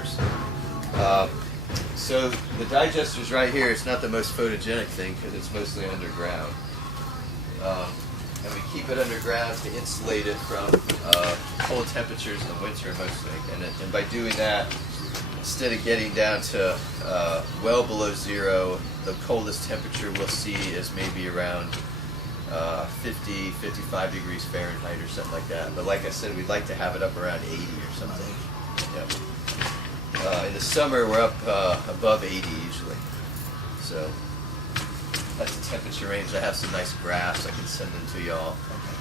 numbers. So the digester's right here. It's not the most photogenic thing because it's mostly underground. And we keep it underground to insulate it from cold temperatures in the winter mostly. And by doing that, instead of getting down to well below zero, the coldest temperature we'll see is maybe around 50, 55 degrees Fahrenheit or something like that. But like I said, we'd like to have it up around 80 or something. Yep. In the summer, we're up above 80 usually. So that's the temperature range. I have some nice graphs. I can send them to y'all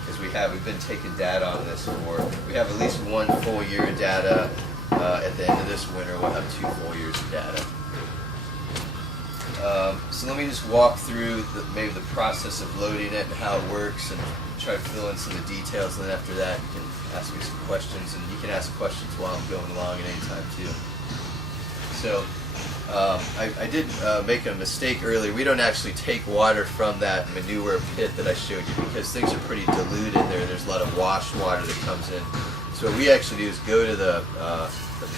because we've been taking data on this we have at least 1 full year of data. At the end of this winter, we'll have 2 full years of data. So let me just walk through maybe the process of loading it and how it works, and try to fill in some of the details. And then after that, you can ask me some questions, and you can ask questions while I'm going along at any time too. So I did make a mistake earlier. We don't actually take water from that manure pit that I showed you because things are pretty dilute in there. There's a lot of wash water that comes in. So what we actually do is go to the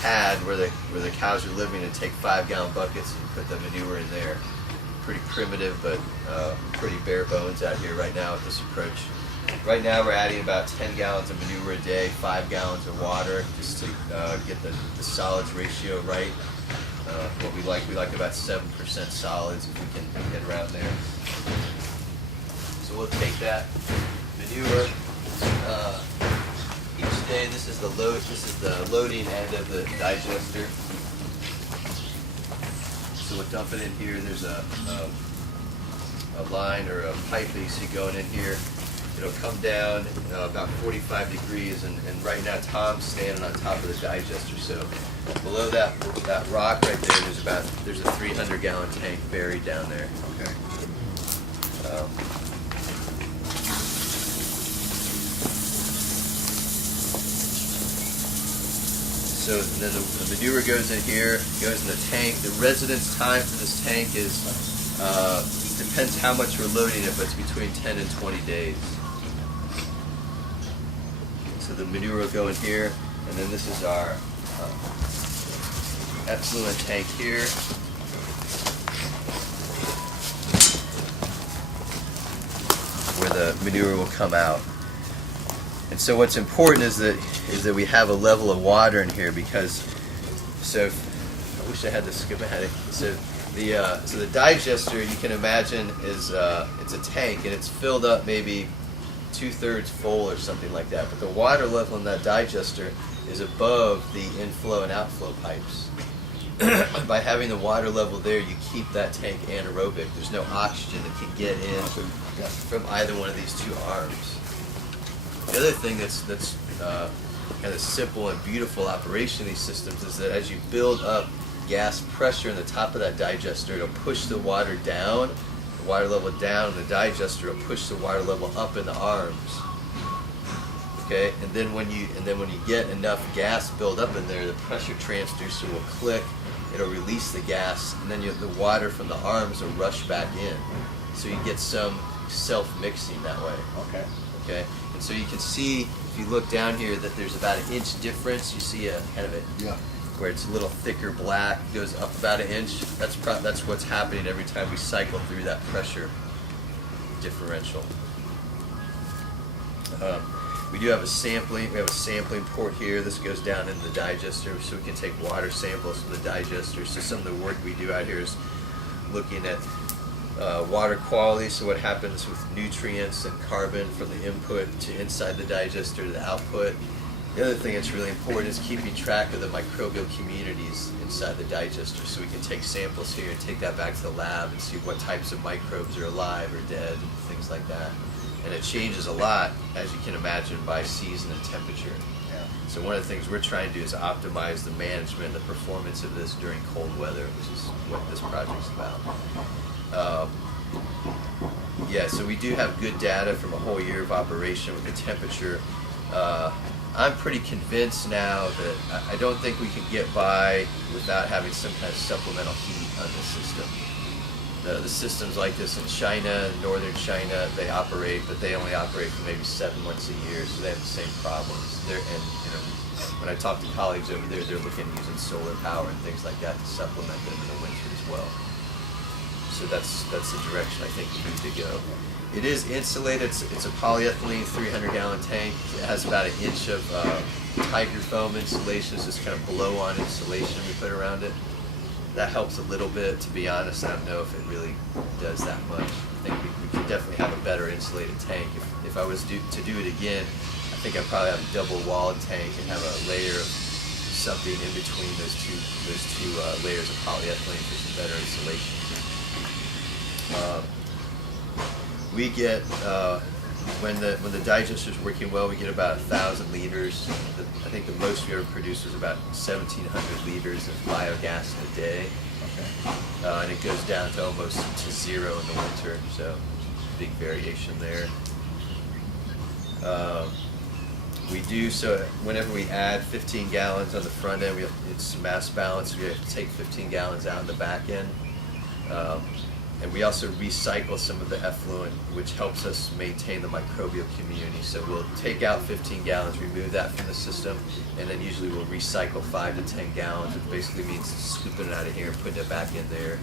pad where the cows are living and take 5-gallon buckets and put the manure in there. Pretty primitive, but pretty bare bones out here right now with this approach. Right now we're adding about 10 gallons of manure a day, 5 gallons of water, just to get the solids ratio right. What we like about 7% solids if we can get around there. So we'll take that manure. Each day, this is the loading end of the digester. So we'll dump it in here. There's a line or a pipe that you see going in here. It'll come down about 45 degrees, and right now Tom's standing on top of the digester. So below that rock right there, there's a 300-gallon tank buried down there. Okay. So then the manure goes in here, goes in the tank. The residence time for this tank is depends how much we're loading it, but it's between 10 and 20 days. So the manure will go in here, and then this is our effluent tank here. Where the manure will come out. And so what's important is that we have a level of water in here, because I wish I had the schematic. So the digester, you can imagine, is it's a tank, and it's filled up maybe 2/3 full or something like that. But the water level in that digester is above the inflow and outflow pipes. By having the water level there, you keep that tank anaerobic. There's no oxygen that can get in from either one of these 2 arms. The other thing that's kind of simple and beautiful operation of these systems is that as you build up gas pressure in the top of that digester, it'll push the water down, the water level down in the digester will push the water level up in the arms. Okay, and then when you get enough gas build up in there, the pressure transducer will click, it'll release the gas, and then the water from the arms will rush back in. So you get some self-mixing that way. Okay. Okay, and so you can see, if you look down here, that there's about an inch difference. You see a kind of where it's a little thicker black, goes up about an inch. That's what's happening every time we cycle through that pressure differential. We do have a sampling. We have a sampling port here. This goes down into the digester, so we can take water samples from the digester. So some of the work we do out here is looking at water quality, so what happens with nutrients and carbon from the input to inside the digester to the output. The other thing that's really important is keeping track of the microbial communities inside the digester, so we can take samples here and take that back to the lab and see what types of microbes are alive or dead and things like that. And it changes a lot, as you can imagine, by season and temperature. Yeah. So one of the things we're trying to do is optimize the management, the performance of this during cold weather, which is what this project's about. Yeah, so we do have good data from a whole year of operation with the temperature. I'm pretty convinced now that I don't think we can get by without having some kind of supplemental heat on the system. The systems like this in China, northern China, they operate, but they only operate for maybe 7 months a year, so they have the same problems. when I talk to colleagues over there, they're looking at using solar power and things like that to supplement them in the winter as well. So that's the direction I think we need to go. It is insulated. It's a polyethylene 300-gallon tank. It has about an inch of tiger foam insulation. It's just kind of blow-on insulation we put around it. That helps a little bit. To be honest, I don't know if it really does that much. I think we could definitely have a better insulated tank. If I was to do it again, I think I'd probably have a double-walled tank and have a layer of something in between those two layers of polyethylene for some better insulation. We get when the digester is working well, we get about 1,000 liters. I think the most we ever produced was about 1,700 liters of biogas in a day, and it goes down to almost to zero in the winter. So big variation there. We do so whenever we add 15 gallons on the front end, it's mass balance. We have to take 15 gallons out in the back end. And we also recycle some of the effluent, which helps us maintain the microbial community. So we'll take out 15 gallons, remove that from the system, and then usually we'll recycle 5 to 10 gallons, which basically means scooping it out of here and putting it back in there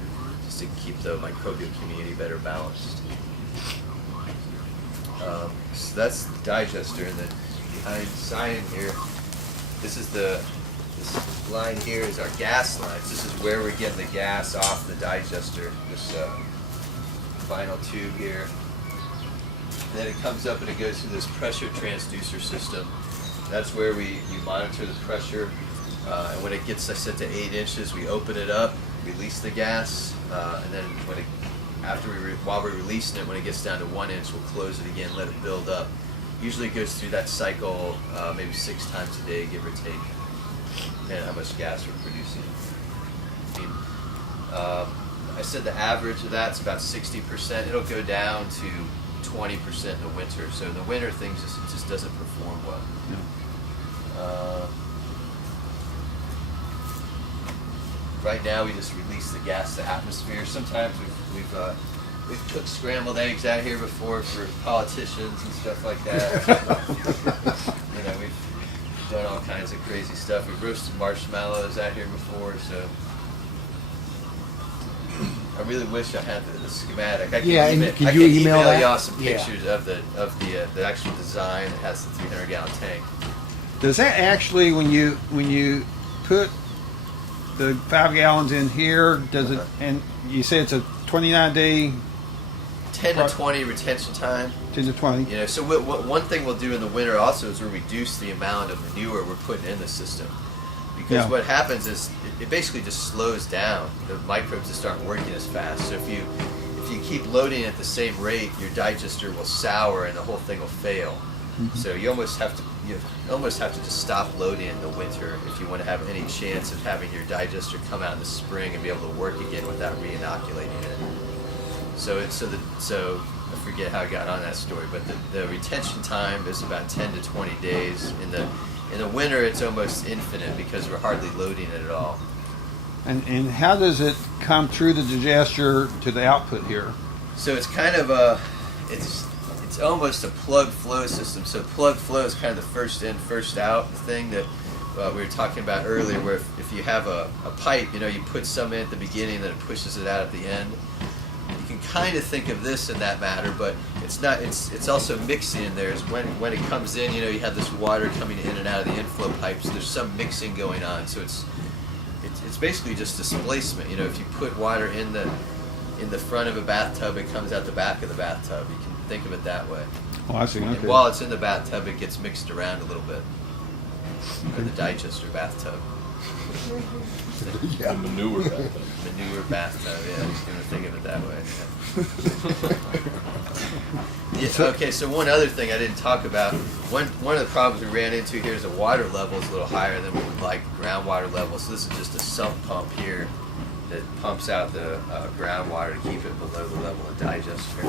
just to keep the microbial community better balanced. So that's the digester, and then behind Cyan here, this line here is our gas lines. This is where we're getting the gas off the digester, this vinyl tube here. Then it comes up and it goes through this pressure transducer system. That's where we monitor the pressure. And when it gets set to 8 inches, we open it up, release the gas, and then while we're releasing it, when it gets down to 1 inch, we'll close it again, let it build up. Usually it goes through that cycle maybe 6 times a day, give or take, and how much gas we're producing. I said the average of that's about 60%. It'll go down to 20% in the winter. So in the winter, things just doesn't perform well. Yeah. Right now, we just release the gas to atmosphere. Sometimes we've cooked scrambled eggs out here before for politicians and stuff like that. We've done all kinds of crazy stuff. We've roasted marshmallows out here before, so I really wish I had the schematic. I can email y'all some pictures of the actual design that has the 300-gallon tank. Does that actually, when you put the 5 gallons in here, does it? And you say it's a 29-day. 10 to 20 retention time. 10 to 20. So one thing we'll do in the winter also is we'll reduce the amount of manure we're putting in the system. Because what happens is it basically just slows down. The microbes just aren't working as fast. So if you keep loading at the same rate, your digester will sour and the whole thing will fail. Mm-hmm. So you almost have to just stop loading in the winter if you want to have any chance of having your digester come out in the spring and be able to work again without re-inoculating it. So I forget how I got on that story, but the retention time is about 10 to 20 days. In the winter, it's almost infinite because we're hardly loading it at all. And how does it come through the digester to the output here? So it's kind of it's almost a plug flow system. So plug flow is kind of the first in, first out thing that we were talking about earlier, where if you have a pipe, you put some in at the beginning and then it pushes it out at the end. You can kind of think of this in that matter, but it's not. It's also mixing in there. When it comes in, you have this water coming in and out of the inflow pipes. There's some mixing going on, so it's basically just displacement. If you put water in the front of a bathtub, it comes out the back of the bathtub. You can think of it that way. Oh, I see. Okay. And while it's in the bathtub, it gets mixed around a little bit. Or the digester bathtub. Yeah, manure bathtub. Manure bathtub, yeah. I'm just going to think of it that way. Yeah. Okay, so one other thing I didn't talk about. One of the problems we ran into here is the water level is a little higher than we would like, groundwater level. So this is just a sump pump here that pumps out the groundwater to keep it below the level of digester.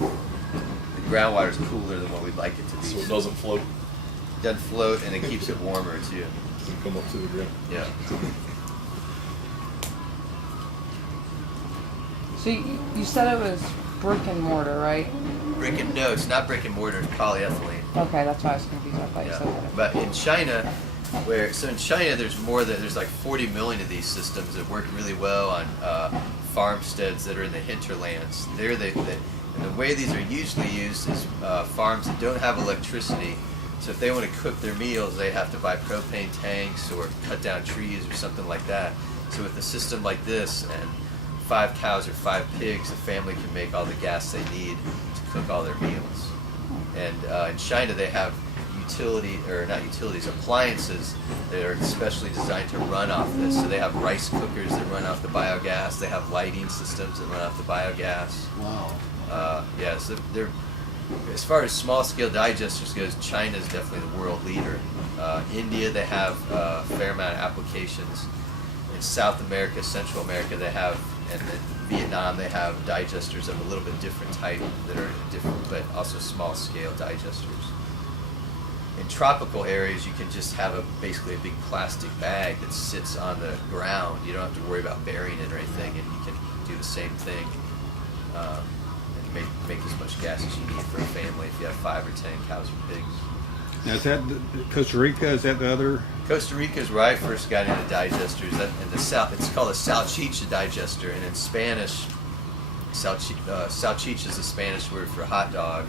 The groundwater is cooler than what we'd like it to be. So it doesn't float? It doesn't float, and it keeps it warmer, too. Doesn't come up to the ground? Yeah. So you said it was brick and mortar, right? No, it's not brick and mortar, it's polyethylene. Okay, that's why I was confused. I thought you said that. But in China, So in China, there's like 40 million of these systems that work really well on farmsteads that are in the hinterlands. And the way these are usually used is farms that don't have electricity. So if they want to cook their meals, they have to buy propane tanks or cut down trees or something like that. So with a system like this and 5 cows or 5 pigs, the family can make all the gas they need to cook all their meals. And in China, they have appliances that are specially designed to run off this. So they have rice cookers that run off the biogas. They have lighting systems that run off the biogas. Wow. So they're, as far as small-scale digesters goes, China is definitely the world leader. India, they have a fair amount of applications. In South America, Central America, they have, and in Vietnam, they have digesters of a little bit different type that are different, but also small-scale digesters. In tropical areas, you can just have basically a big plastic bag that sits on the ground. You don't have to worry about burying it or anything, and you can do the same thing. And make as much gas as you need for a family if you have 5 or 10 cows or pigs. Now, is that Costa Rica? Is that the other? Costa Rica is where I first got into digesters. In the south, it's called a salchicha digester, and in Spanish, salchicha is the Spanish word for hot dog.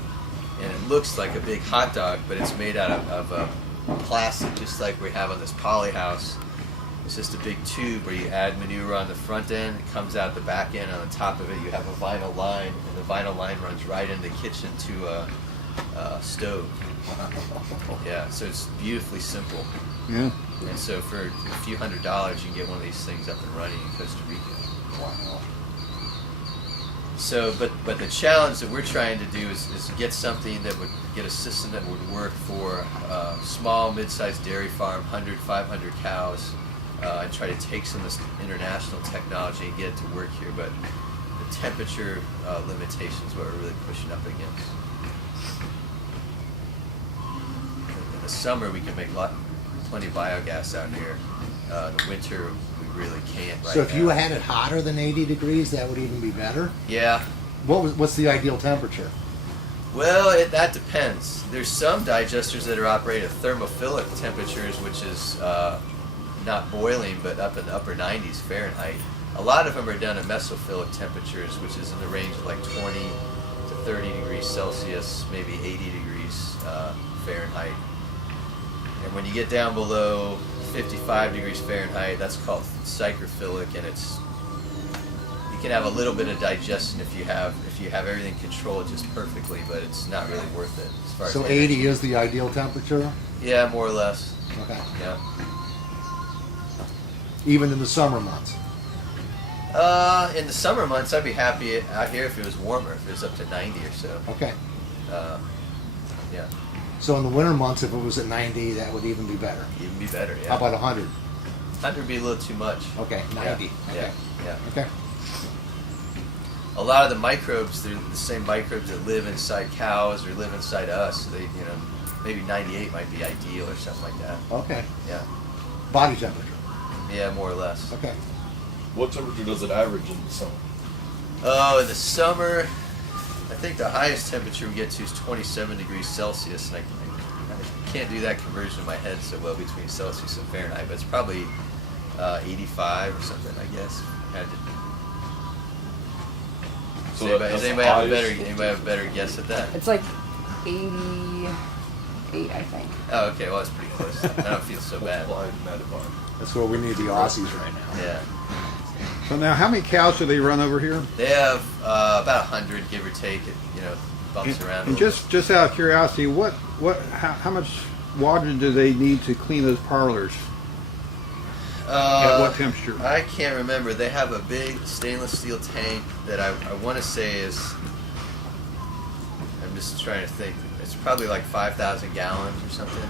And it looks like a big hot dog, but it's made out of plastic, just like we have on this poly house. It's just a big tube where you add manure on the front end, it comes out the back end. On the top of it, you have a vinyl line, and the vinyl line runs right in the kitchen to a stove. Yeah, so it's beautifully simple. Yeah. And so for a few $100s, you can get one of these things up and running in Costa Rica. Wow. So, but the challenge that we're trying to do is get something that would get a system that would work for small, mid-sized dairy farm, 100, 500 cows, and try to take some of this international technology and get it to work here. But the temperature limitation is what we're really pushing up against. In the summer, we can make plenty of biogas out here. The winter, we really can't right So if now. you had it hotter than 80 degrees, that would even be better? Yeah. What's the ideal temperature? Well, that depends. There's some digesters that are operated at thermophilic temperatures, which is not boiling, but up in the upper 90s Fahrenheit. A lot of them are done at mesophilic temperatures, which is in the range of like 20 to 30 degrees Celsius, maybe 80 degrees Fahrenheit. And when you get down below 55 degrees Fahrenheit, that's called psychrophilic, and you can have a little bit of digestion if you have everything controlled just perfectly, but it's not really worth it as far So as 80 is the ideal temperature? Yeah, more or less. Okay. Yeah. Even in the summer months? In the summer months, I'd be happy out here if it was warmer, if it was up to 90 or so. Okay. Yeah, So in the winter months, if it was at 90, that would even be better. even be better. Yeah. How about 100? 100 would be a little too much. Okay, 90. Yeah. Okay. Yeah. Okay. A lot of the microbes, they're the same microbes that live inside cows or live inside us. So they, maybe 98 might be ideal or something like that. Okay. Yeah. Body temperature. Yeah, more or less. Okay. What temperature does it average in the summer? Oh, in the summer, I think the highest temperature we get to is 27 degrees Celsius, and I can't do that conversion in my head so well between Celsius and Fahrenheit, but it's probably 85 or something, I guess. Does anybody have a better guess at that? It's like 88, I think. Oh, okay. Well, it's pretty close. I don't feel so bad. Multiplied and multiplied. That's where we need the Aussies right now. Yeah. So now, how many cows do they run over here? They have about 100, give or take. It bumps around. a And little just out of curiosity, how much water do they need to clean those parlors? bit. At what temperature? I can't remember. They have a big stainless steel tank that I want to say is. I'm just trying to think. It's probably like 5,000 gallons or something.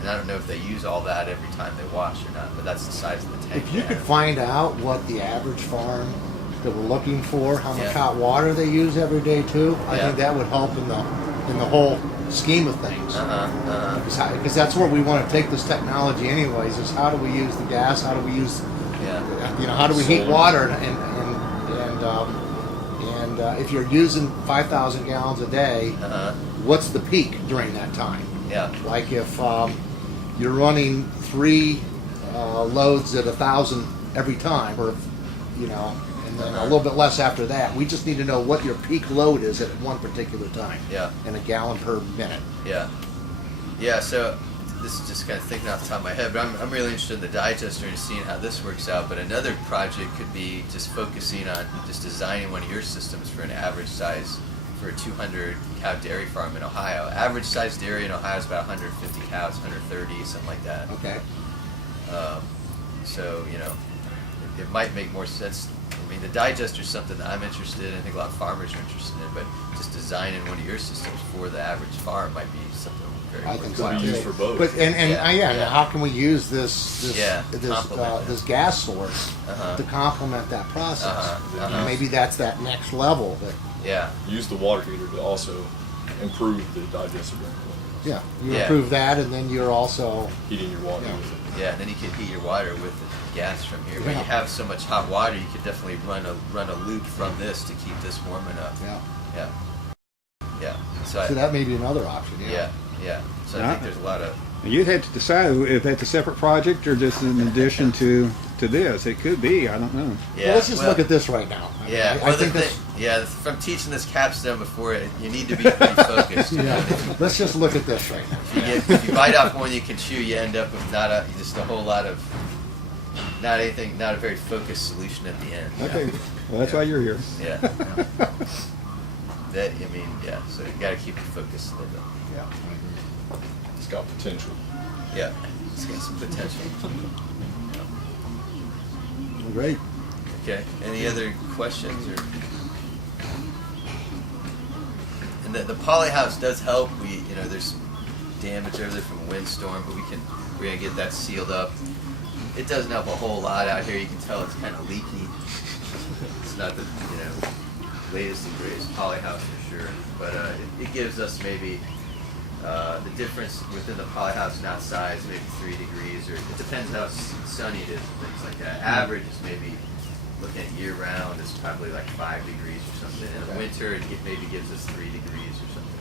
And I don't know if they use all that every time they wash or not, but that's the size of the tank. If you they could have. find out what the average farm that we're looking for, how much Yeah. hot water they use every day too, I Yeah. think that would help in the whole scheme of things. Because that's where we want to take this technology anyways, is how do we use the gas, how do we use, Yeah. how do we heat Solar. water, and if you're using 5,000 gallons a day, what's the peak during that time? Yeah. Like if you're running 3 loads at 1,000 every time, or and then a little bit less after that. We just need to know what your peak load is at one particular time. Yeah. In a gallon per minute. Yeah. Yeah, so this is just kind of thinking off the top of my head, but I'm really interested in the digester and seeing how this works out. But another project could be just focusing on just designing one of your systems for an average size for a 200 cow dairy farm in Ohio. Average size dairy in Ohio is about 150 cows, 130, something like that. Okay. So, it might make more sense. I mean, the digester is something that I'm interested in. I think a lot of farmers are interested in, but just designing one of your systems for the average farm might be something very I think so Could be used too. for both. But Yeah. how can we use this complement this gas source Uh-huh. to complement that process? Uh-huh. Maybe that's that next level. That Yeah. Use the water heater to also improve the digester during you Yeah. improve that, and then you're also heating your water Yeah. with it. Yeah, and then you can heat your water with the gas from here. When Yeah. you have so much hot water, you could definitely run a loop from this to keep this warm enough. yeah. Yeah. So, So that may be another option. yeah. So I Yeah. think there's a lot of You'd have to decide if that's a separate project or just in addition to this. It could be. I don't know. yeah. Well, let's just look at this right now. I mean, Yeah, I well, think the that's. thing, yeah. From teaching this capstone before, you need to be pretty focused. Yeah. Let's just look at this right now. If you bite off more than you can chew, you end up with just a whole lot of not a very focused solution at the end. Okay. Well, that's why you're here. Yeah. So you got to keep it focused a little bit. Yeah. It's got potential. Yeah, it's got some potential. Great. Okay. Any other questions or? And the polyhouse does help. There's damage over there from a windstorm, but we're gonna get that sealed up. It doesn't help a whole lot out here. You can tell it's kind of leaky. It's not the latest and greatest polyhouse for sure, but it gives us maybe the difference within the polyhouse and outside is maybe 3 degrees, or it depends how sunny it is and things like that. Average is maybe, looking at year round, it's probably like 5 degrees or something. In the winter, it maybe gives us 3 degrees or something.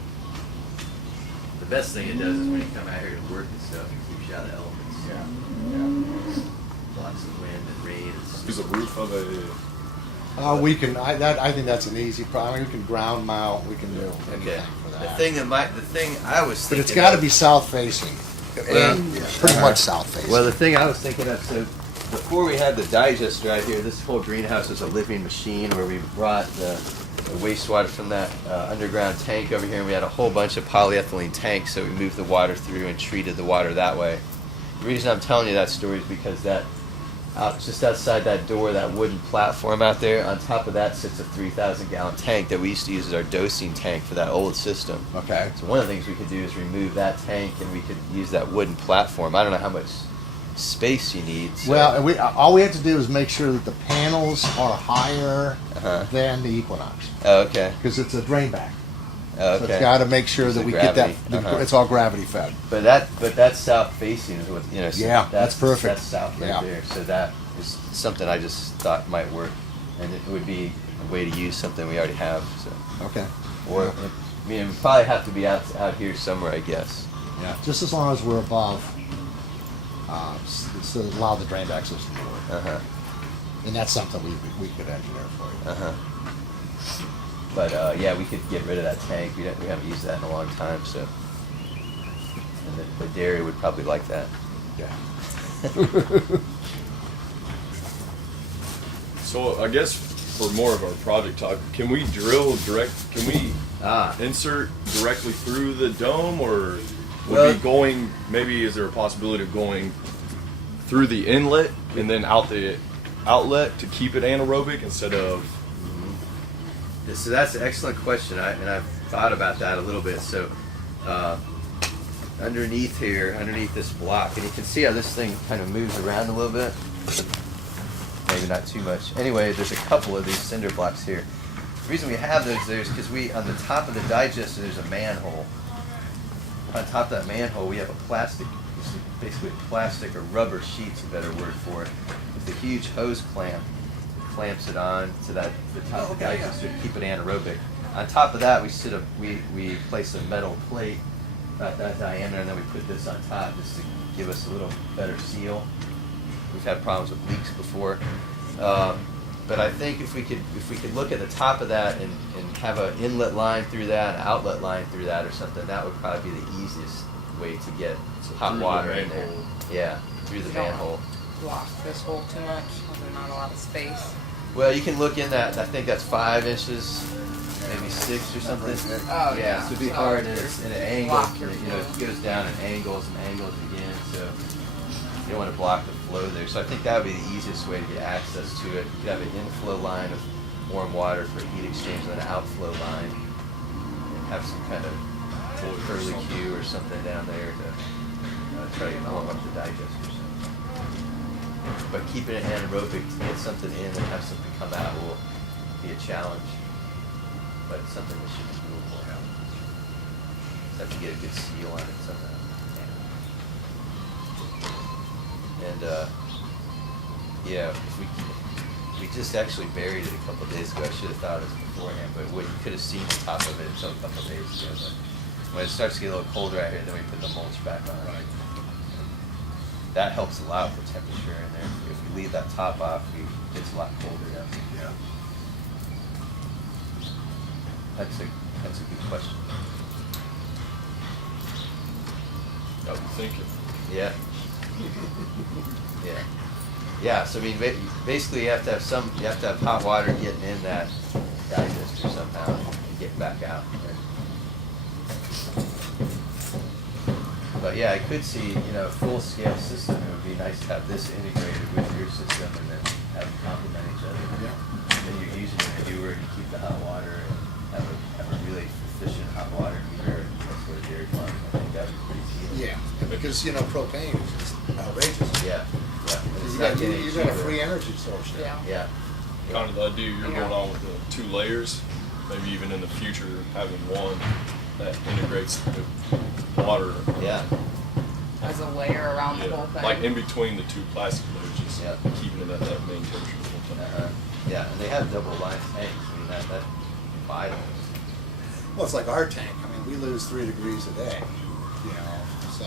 The best thing it does is when you come out here to work and stuff, it keeps you out of the elements. Blocks the wind and rain and stuff. Use a roof of a. We can. I think that's an easy problem. We can ground mount. We can do anything Okay. for The that. thing I was But thinking it's got to of- be south facing. Well, Pretty much south facing. Well, the thing I was thinking of, so before we had the digester right here, this whole greenhouse was a living machine where we brought the wastewater from that underground tank over here, and we had a whole bunch of polyethylene tanks, so we moved the water through and treated the water that way. The reason I'm telling you that story is because just outside that door, that wooden platform out there, on top of that sits a 3,000-gallon tank that we used to use as our dosing tank for that old system. Okay. So one of the things we could do is remove that tank, and we could use that wooden platform. I don't know how much space you need. So. Well, all we have to do is make sure that the panels are higher Uh-huh. than the Equinox, Oh, okay. because it's a drain back. Oh, So okay. it's got to make sure It's that the we get that. gravity. Uh-huh. It's all gravity fed. But that's south facing is what So Yeah, that's perfect. That's south right Yeah. there. So that is something I just thought might work, and it would be a way to use something we already have. So, Okay. or we probably have to be out here somewhere, I guess. Yeah. Just as long as we're above, so allow the drain back system to work. Uh huh. And that's something we could engineer for you. Uh huh. But yeah, we could get rid of that tank. We haven't used that in a long time, so. And the dairy would probably like that. Yeah. So I guess for more of our project talk, can we drill direct? Can we insert directly through the dome, or would Well- be going? Maybe is there a possibility of going through the inlet and then out the outlet to keep it anaerobic instead of? So that's an excellent question, and I've thought about that a little bit. So underneath this block, and you can see how this thing kind of moves around a little bit. Maybe not too much. Anyway, there's a couple of these cinder blocks here. The reason we have those there is because on the top of the digester, there's a manhole. On top of that manhole, we have a plastic, basically plastic or rubber sheet's a better word for it, with a huge hose clamp. Clamps it on to the top of the digester to keep it anaerobic. On top of that, we place a metal plate about that diameter, and then we put this on top just to give us a little better seal. We've had problems with leaks before. But I think if we could look at the top of that and have an inlet line through that, an outlet line through that or something, that would probably be the easiest way to get So hot through the water in there. manhole. Yeah, through the You don't manhole. block this hole too much, because there's not a lot of space. Well, you can look in that. I think that's 5 inches, maybe 6 or something. Oh, yeah, so it'd be so hard, and it's in an angle. block your You know, it flow. goes down in angles and angles again. So you don't want to block the flow there. So I think that would be the easiest way to get access to it. You could have an inflow line of warm water for heat exchange, and an outflow line, and have some kind of curly Q or something down there to try to warm up the digesters. But keeping it anaerobic to get something in and have something come out will be a challenge. But it's something that should be doable. Just have to get a good seal on it somehow. And yeah, if we just actually buried it a couple of days ago. I should have thought of this beforehand, but you could have seen the top of it until a couple of days ago. But when it starts to get a little colder out here, then we put the mulch back on. Right. That helps a lot with the temperature in there. If we leave that top off, it gets a lot colder down here. Yeah. That's a good question. Got me thinking. Yeah. Yeah. Yeah. So I mean, basically, you have to have hot water getting in that digester somehow and get back out. But yeah, I could see, a full-scale system. It would be nice to have this integrated with your system and then have them complement each other. Yeah. And then you're using a manure to keep the hot water and have a really efficient hot water heater. That's what a dairy farm. I think that would be pretty key. Yeah, because propane is just outrageous. Yeah. Yeah. And it's You not got, getting you got a cheaper. free energy source now. Yeah. Yeah. Kind of the idea you're Yeah. going on with the 2 layers, maybe even in the future having one that integrates the water. Yeah. As a layer around the whole Yeah, thing. like in between the 2 plastic layers, just Yeah. keeping it at that main temperature the whole time. Yeah, and they have double line tanks. I mean, that's vital. Well, it's like our tank. I mean, we lose 3 degrees a day, so,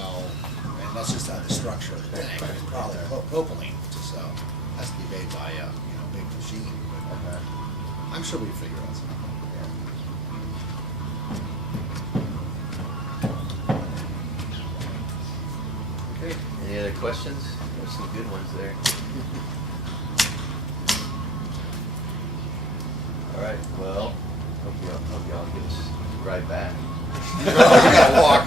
and that's just out of the structure of the tank. It's probably propylene, so has to be made by a, big machine. But I'm sure we can figure out something. Okay. Any other questions? There's some good ones there. All right. Well, hope y'all get us right back. You gotta walk.